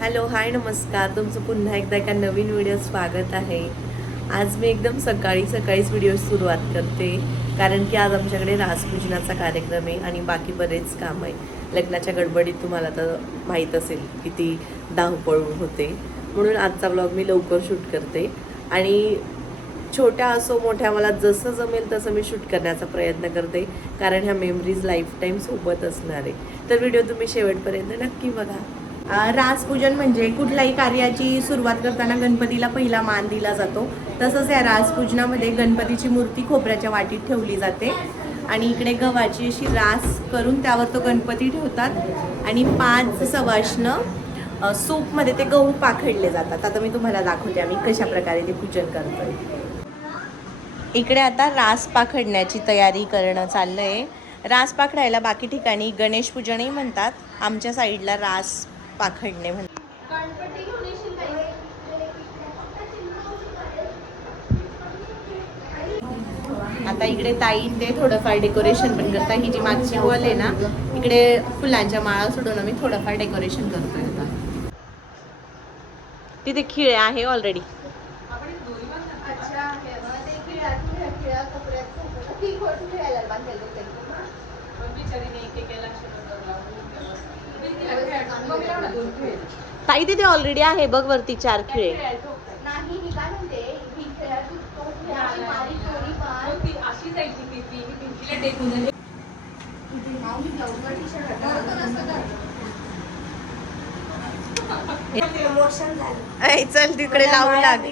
Hello hi नमस्कार, तुमचं पुन्हा एकदा एका नवीन व्हिडिओ स्वागत आहे. आज मी एकदम सकाळीच व्हिडिओ सुरुवात करते, कारण की आज आमच्याकडे रासपूजनाचा कार्यक्रम आहे आणि बाकी बरेच काम आहे. लग्नाच्या गडबडीत तुम्हाला तर माहीत असेल किती धावपळ होते, म्हणून आजचा ब्लॉग मी लवकर शूट करते आणि छोट्या असो मोठ्या मला जसं जमेल तसं मी शूट करण्याचा प्रयत्न करते, कारण ह्या मेमरीज लाईफ टाईम सोबत असणार आहे. तर व्हिडिओ तुम्ही शेवटपर्यंत नक्की बघा. रासपूजन म्हणजे कुठल्याही कार्याची सुरुवात करताना गणपतीला पहिला मान दिला जातो. तसंच या रासपूजनामध्ये गणपतीची मूर्ती खोबऱ्याच्या वाटीत ठेवली जाते आणि इकडे गव्हाची अशी रास करून त्यावर तो गणपती ठेवतात आणि 5 सवाष्ण सूपमध्ये ते गहू पाखडले जातात. आता मी तुम्हाला दाखवते आम्ही कशा प्रकारे ते पूजन करतोय. इकडे आता रास पाखडण्याची तयारी करणं चाललं आहे. रास पाखडायला बाकी ठिकाणी गणेश पूजनही म्हणतात, आमच्या साईडला रास पाखडणे म्हणतात. आता इकडे ताई ते थोडंफार डेकोरेशन पण करता. ही जी मागची वॉल आहे ना, इकडे फुलांच्या माळा सोडून आम्ही थोडंफार डेकोरेशन करतोय. तिथे खिळे आहे ऑलरेडी. ताई तिथे ऑलरेडी आहे बघ वरती 4 खिळे. चल तिकडे लावू लाग.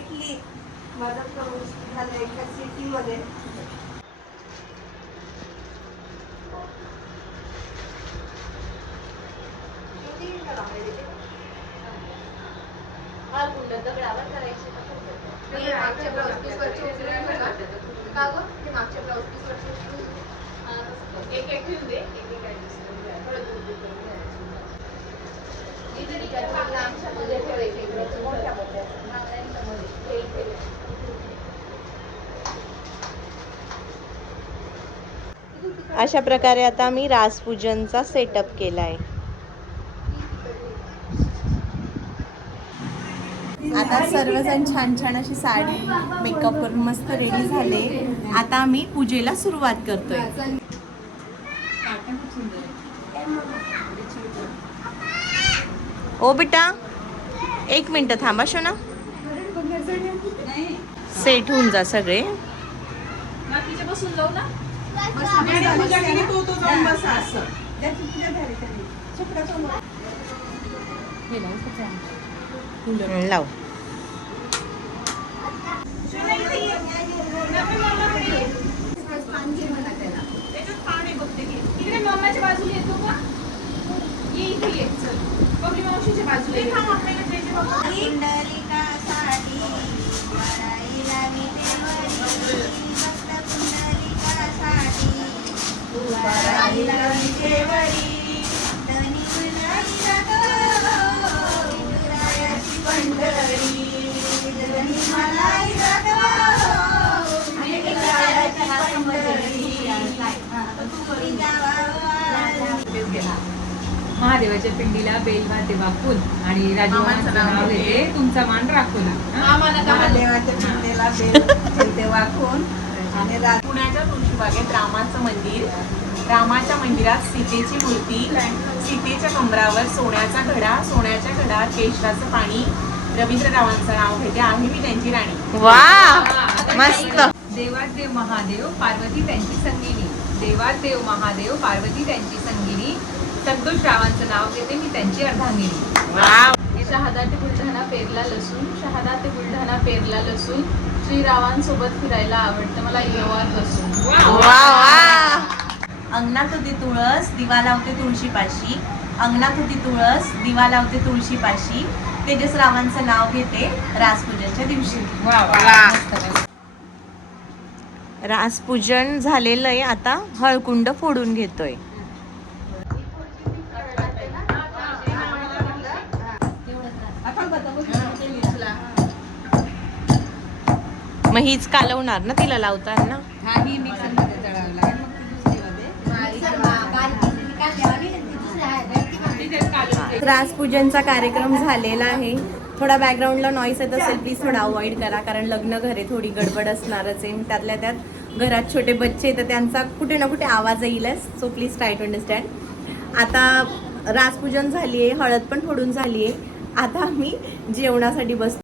अशा प्रकारे आता मी रासपूजनचा सेटअप केलाय. आता सर्वजण छान छान अशी साडी मेकअप करून मस्त रेडी झाले. आता आम्ही पूजेला सुरुवात करतोय. ओ बेटा 1 मिनिट थांबा शोना, सेट होऊन जा सगळे. लाव. महादेवाच्या पिंडीला बेलवाते वाकून आणि राजमामांचं नाव घेते, तुमचा मान राखून. महादेवाच्या पिंडीला बेल वाकून आणि पुण्याच्या तुळशीबागेत रामाचं मंदिर. रामाच्या मंदिरात सीतेची मूर्ती, सीतेच्या कमरावर सोन्याचा घडा, सोन्याच्या घडात केशराचं पाणी. रवींद्ररावांचं नाव घेते, आहे मी त्यांची राणी. वा मस्त. देवात देव महादेव पार्वती त्यांची संगिनी, देवात देव महादेव पार्वती त्यांची संगिनी. संतोष रावांचं नाव घेते, मी त्यांची अर्धांगिनी. शहादा ते बुलढाणा पेरला लसूण, शहादा ते बुलढाणा पेरला लसूण. श्रीरावांसोबत फिरायला आवडतं मला येवार बसून. अंगणात होती तुळस, दिवा लावते तुळशीपाशी. अंगणात होती तुळस, दिवा लावते तुळशीपाशी. तेजस रावांचं नाव घेते रासपूजनच्या दिवशी. रासपूजन झालेलं आहे, आता हळकुंड फोडून घेतोय. मग हीच कालवणार ना तिला लावताना. रासपूजनचा कार्यक्रम झालेला आहे. थोडा बॅकग्राऊंडला नॉईस येत असेल प्लीज थोडा अवॉइड करा, कारण लग्न घर आहे, थोडी गडबड असणारच आहे. त्यातल्या त्यात घरात छोटे बच्चे तर त्यांचा कुठे ना कुठे आवाज येईलच. So please try to understand. आता रासपूजन झाली आहे, हळद पण फोडून झाली आहे. आता आम्ही जेवणासाठी बसतो.